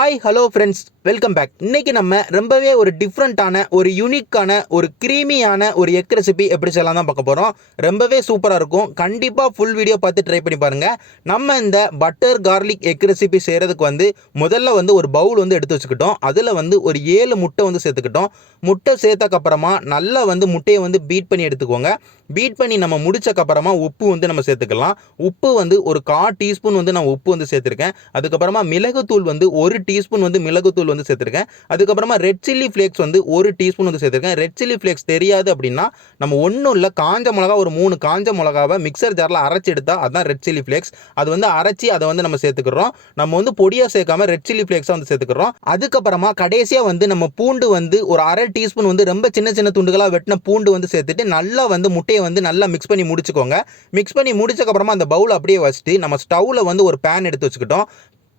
Hi hello friends, welcome back. இன்றைக்கி நம்ம ரொம்பவே ஒரு டிஃப்ரெண்ட்டான ஒரு யூனிக்கான ஒரு க்ரீமியான ஒரு எக் ரெசிபி எப்படி செய்யலாம் தான் பார்க்க போகிறோம். ரொம்பவே சூப்பராக இருக்கும். கண்டிப்பாக ஃபுல் வீடியோ பார்த்து ட்ரை பண்ணி பாருங்கள். நம்ம இந்த பட்டர் கார்லிக் எக் ரெசிபி செய்கிறதுக்கு முதல்ல ஒரு பவுல் எடுத்து வச்சுக்கிட்டோம். அதில் ஒரு 7 முட்டை சேர்த்துக்கிட்டோம். முட்டை சேர்த்தக்கப்புறமா நல்லா முட்டையை பீட் பண்ணி எடுத்துக்கோங்க. பீட் பண்ணி நம்ம முடிச்சக்கப்புறமா உப்பு நம்ம சேர்த்துக்கலாம். உப்பு ஒரு 1/4 டீஸ்பூன் நான் உப்பு சேர்த்துருக்கேன். அதுக்கப்புறமா மிளகுத்தூள் 1 டீஸ்பூன் மிளகுத்தூள் சேர்த்துருக்கேன். அதுக்கப்புறமா ரெட் சில்லி ஃப்ளேக்ஸ் 1 டீஸ்பூன் சேர்த்துருக்கேன். ரெட் சில்லி ஃப்ளேக்ஸ் தெரியாது அப்படின்னா நம்ம ஒன்றும் இல்லை, காஞ்ச மிளகா ஒரு 3 காஞ்ச மிளகாவை மிக்சர் ஜாரில் அரைச்சி எடுத்தா அதுதான் ரெட் சில்லி ஃப்ளேக்ஸ். அது அரைச்சி அதை நம்ம சேர்த்துக்கிறோம். நம்ம பொடியாக சேர்க்காம ரெட் சில்லி ஃப்ளேக்ஸாக சேர்த்துக்கிறோம். அதுக்கப்புறமா கடைசியாக நம்ம பூண்டு ஒரு 1/2 டீஸ்பூன் ரொம்ப சின்ன சின்ன துண்டுகளாக வெட்டின பூண்டு சேர்த்துட்டு நல்லா முட்டையை நல்லா மிக்ஸ் பண்ணி முடிச்சுக்கோங்க. மிக்ஸ் பண்ணி முடிச்சக்கப்புறமா அந்த பவுல் அப்படியே வச்சுட்டு நம்ம ஸ்டவ்வில் ஒரு பேன் எடுத்து வச்சுக்கிட்டோம்.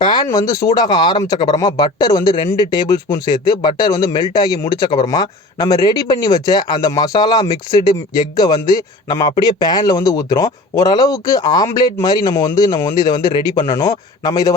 பேன் சூடாக ஆரம்பிச்சக்கப்புறமா பட்டர் 2 டேபிள் ஸ்பூன் சேர்த்து பட்டர் மெல்ட் ஆகி முடிச்சக்கப்புறமா நம்ம ரெடி பண்ணி வச்ச அந்த மசாலா மிக்சடு எக்கை நம்ம அப்படியே பேனில் ஊற்றுறோம். ஓரளவுக்கு ஆம்லேட் மாதிரி நம்ம இதை ரெடி பண்ணணும். நம்ம இதை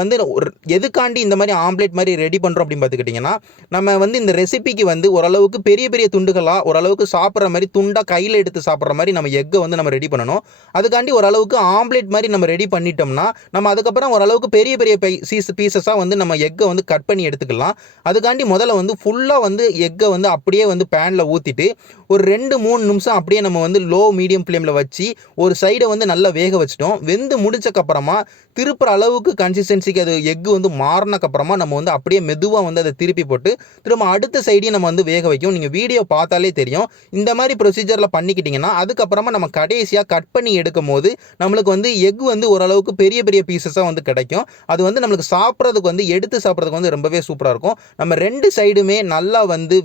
எதுக்காண்டி இந்த மாதிரி ஆம்லேட் மாதிரி ரெடி பண்ணுறோம் அப்படின்னு பார்த்துக்கிட்டிங்கன்னா, நம்ம இந்த ரெசிபிக்கு ஓரளவுக்கு பெரிய பெரிய துண்டுகளாக ஓரளவுக்கு சாப்பிட்ற மாதிரி துண்டாக கையில் எடுத்து சாப்பிட்ற மாதிரி நம்ம எக்கை நம்ம ரெடி பண்ணணும். அதுக்காண்டி ஓரளவுக்கு ஆம்லேட் மாதிரி நம்ம ரெடி பண்ணிட்டோம்னா நம்ம அதுக்கப்புறம் ஓரளவுக்கு பெரிய பெரிய பீசஸாக நம்ம எக்கை கட் பண்ணி எடுத்துக்கலாம். அதுக்காண்டி முதல்ல ஃபுல்லாக எக்கை அப்படியே பேனில் ஊற்றிட்டு ஒரு 2-3 நிமிஷம் அப்படியே நம்ம லோ மீடியம் ஃப்ளேமில் வச்சு ஒரு சைடை நல்லா வேக வச்சிட்டோம். வெந்து முடிச்சக்கப்புறமா திருப்புற அளவுக்கு கன்சிஸ்டன்சிக்கு அது எக்கு மாறினக்கப்புறமா நம்ம அப்படியே மெதுவாக அதை திருப்பி போட்டு திரும்ப அடுத்த சைடையும் நம்ம வேக வைக்கும். நீங்கள் வீடியோ பார்த்தாலே தெரியும். இந்த மாதிரி ப்ரொசீஜரில் பண்ணிக்கிட்டிங்கன்னா அதுக்கப்புறமா நம்ம கடைசியாக கட் பண்ணி எடுக்கும் போது நம்மளுக்கு எக் ஓரளவுக்கு பெரிய பெரிய பீசஸாக கிடைக்கும். அது நம்மளுக்கு சாப்பிட்றதுக்கு எடுத்து சாப்பிட்றதுக்கு ரொம்பவே சூப்பராக இருக்கும். நம்ம 2 சைடுமே நல்லா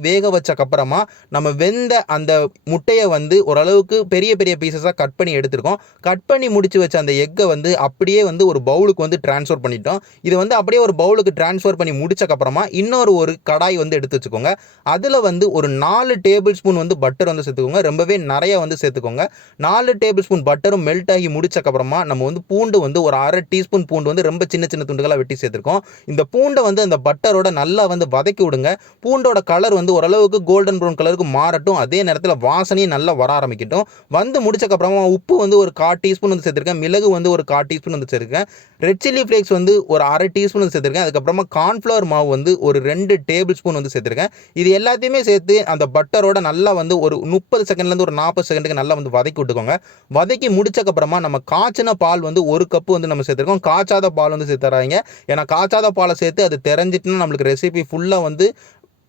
வேக வச்சக்கப்புறமா நம்ம வெந்த அந்த முட்டையை ஓரளவுக்கு பெரிய பெரிய பீசஸாக கட் பண்ணி எடுத்துருக்கோம். கட் பண்ணி முடிச்சு வச்ச அந்த எக்கை அப்படியே ஒரு பவுலுக்கு ட்ரான்ஸ்ஃபர் பண்ணிட்டோம். இது அப்படியே ஒரு பவுலுக்கு ட்ரான்ஸ்ஃபர் பண்ணி முடிச்சக்கப்புறமா ஒரு கடாய் எடுத்து வச்சுக்கோங்க. அதில் ஒரு 4 டேபிள் ஸ்பூன் பட்டர் சேர்த்துக்கோங்க. ரொம்பவே நிறைய சேர்த்துக்கோங்க. 4 டேபிள் ஸ்பூன் பட்டரும் மெல்ட் ஆகி முடிச்சக்கப்புறமா நம்ம பூண்டு ஒரு 1/2 டீஸ்பூன் பூண்டு ரொம்ப சின்ன சின்ன துண்டுகளாக வெட்டி சேர்த்துருக்கோம். இந்த பூண்டை அந்த பட்டரோட நல்லா வதக்கி விடுங்க. பூண்டோட கலர் ஓரளவுக்கு கோல்டன் ப்ரௌன் கலருக்கு மாறட்டும். அதே நேரத்தில் வாசனையும் நல்லா வர ஆரம்பிக்கட்டும். முடிச்சக்கப்புறமா உப்பு ஒரு 1/4 டீஸ்பூன் சேர்த்துருக்கேன். மிளகு ஒரு 1/4 டீஸ்பூன் சேர்த்துருக்கேன். ரெட் சில்லி ஃப்ளேக்ஸ் ஒரு 1/2 டீஸ்பூன் சேர்த்துருக்கேன். அதுக்கப்புறமா கார்ன்ஃப்ளவர் மாவு ஒரு 2 டேபிள் ஸ்பூன் சேர்த்துருக்கேன். இது எல்லாத்தையுமே சேர்த்து அந்த பட்டரோட நல்லா ஒரு 30 செகண்ட்லேருந்து ஒரு 40 செகண்டுக்கு நல்லா வதக்கி விட்டுக்கோங்க. வதக்கி முடிச்சக்கப்புறமா நம்ம காய்ச்சின பால் 1 கப்பு நம்ம சேர்த்துருக்கோம். காய்ச்சாத பால் சேர்த்துறாங்க. ஏன்னா காய்ச்சாத பாலை சேர்த்து அது தெரிஞ்சிட்டுன்னா நம்மளுக்கு ரெசிபி ஃபுல்லாக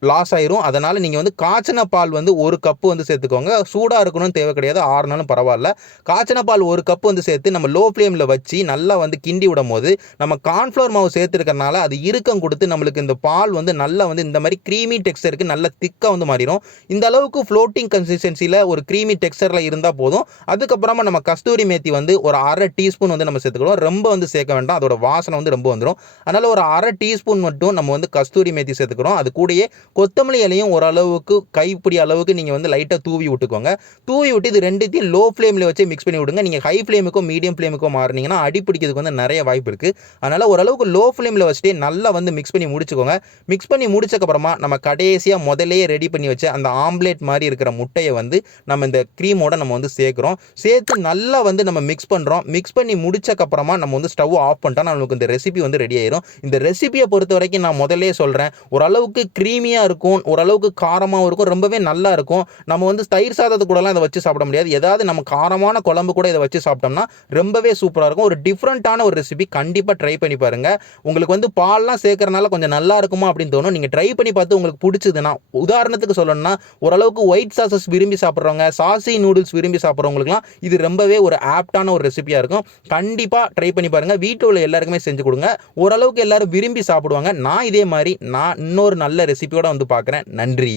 லாஸ் ஆயிரும். அதனால் நீங்கள் காய்ச்சின பால் 1 கப்பு சேர்த்துக்கோங்க. சூடாக இருக்கணும்னு தேவை கிடையாது, ஆறுனாலும் பரவாயில்ல. காய்ச்சின பால் 1 கப்பு சேர்த்து நம்ம லோ ஃப்ளேமில் வச்சு நல்லா கிண்டி விடும் போது நம்ம கார்ன்ஃப்ளவர் மாவு சேர்த்துருக்கறனால அது இறுக்கம் கொடுத்து நம்மளுக்கு இந்த பால் நல்லா இந்த மாதிரி க்ரீமி டெக்ஸ்டருக்கு நல்லா திக்காக மாறிடும். இந்த அளவுக்கு ஃப்ளோட்டிங் கன்சிஸ்டன்சியில் ஒரு க்ரீமி டெக்ஸ்டரில் இருந்தால் போதும். அதுக்கப்புறமா நம்ம கஸ்தூரி மேத்தி ஒரு 1/2 டீஸ்பூன் நம்ம சேர்த்துக்கிறோம். ரொம்ப சேர்க்க வேண்டாம், அதோட வாசனை ரொம்ப வந்துடும். அதனால் ஒரு 1/2 டீஸ்பூன் மட்டும் நம்ம கஸ்தூரி மேத்தி சேர்த்துக்கிறோம். அது கூடயே கொத்தமல்லி இலையும் ஓரளவுக்கு கைப்பிடி அளவுக்கு நீங்கள் லைட்டாக தூவி விட்டுக்கோங்க. தூவி விட்டு இது ரெண்டுத்தையும் லோ ஃப்ளேமில் வச்சு மிக்ஸ் பண்ணி விடுங்க. நீங்கள் ஹை ஃப்ளேமுக்கோ மீடியம் ஃப்ளேமுக்கோ மாறினீங்கன்னா அடிப்பிடிக்கிறதுக்கு நிறைய வாய்ப்பு இருக்குது. அதனால் ஓரளவுக்கு லோ ஃப்ளேமில் வச்சுட்டு நல்லா மிக்ஸ் பண்ணி முடிச்சுக்கோங்க. மிக்ஸ் பண்ணி முடிச்சக்கப்புறமா நம்ம கடைசியாக முதலே ரெடி பண்ணி வச்ச அந்த ஆம்லேட் மாதிரி இருக்கிற முட்டையை நம்ம இந்த க்ரீமோட நம்ம சேர்க்குறோம். சேர்த்து நல்லா நம்ம மிக்ஸ் பண்ணுறோம். மிக்ஸ் பண்ணி முடிச்சக்கப்புறமா நம்ம ஸ்டவ் ஆஃப் பண்ணிட்டா நம்மளுக்கு இந்த ரெசிபி ரெடி ஆயிரும். இந்த ரெசிபியை பொறுத்த வரைக்கும் நான் முதலே சொல்கிறேன், ஓரளவுக்கு க்ரீமியாக இருக்கும், ஓரளவுக்கு காரமாகவும் இருக்கும், ரொம்பவே நல்லா இருக்கும். நம்ம தயிர் சாதத்து கூடலாம் இதை வச்சு சாப்பிட முடியாது. ஏதாவது நம்ம காரமான குழம்பு கூட இதை வச்சு சாப்பிட்டோம்னா ரொம்பவே சூப்பராக இருக்கும். ஒரு டிஃப்ரெண்ட்டான ஒரு ரெசிபி, கண்டிப்பாக ட்ரை பண்ணி பாருங்கள். உங்களுக்கு பால்லாம் சேர்க்கறனால கொஞ்சம் நல்லா இருக்குமா அப்படின்னு தோணும். நீங்கள் ட்ரை பண்ணி பார்த்து உங்களுக்கு பிடிச்சதுன்னா, உதாரணத்துக்கு சொல்லணும்னா ஓரளவுக்கு ஒயிட் சாசஸ் விரும்பி சாப்பிட்றவங்க, சாசி நூடுல்ஸ் விரும்பி சாப்பிட்றவங்களுக்குலாம் இது ரொம்பவே ஒரு ஆப்டான ஒரு ரெசிபியாக இருக்கும். கண்டிப்பாக ட்ரை பண்ணி பாருங்கள். வீட்டில் உள்ள எல்லாருக்குமே செஞ்சு கொடுங்க. ஓரளவுக்கு எல்லாரும் விரும்பி சாப்பிடுவாங்க. நான் இதே மாதிரி இன்னொரு நல்ல ரெசிபியோட பார்க்குறேன். நன்றி.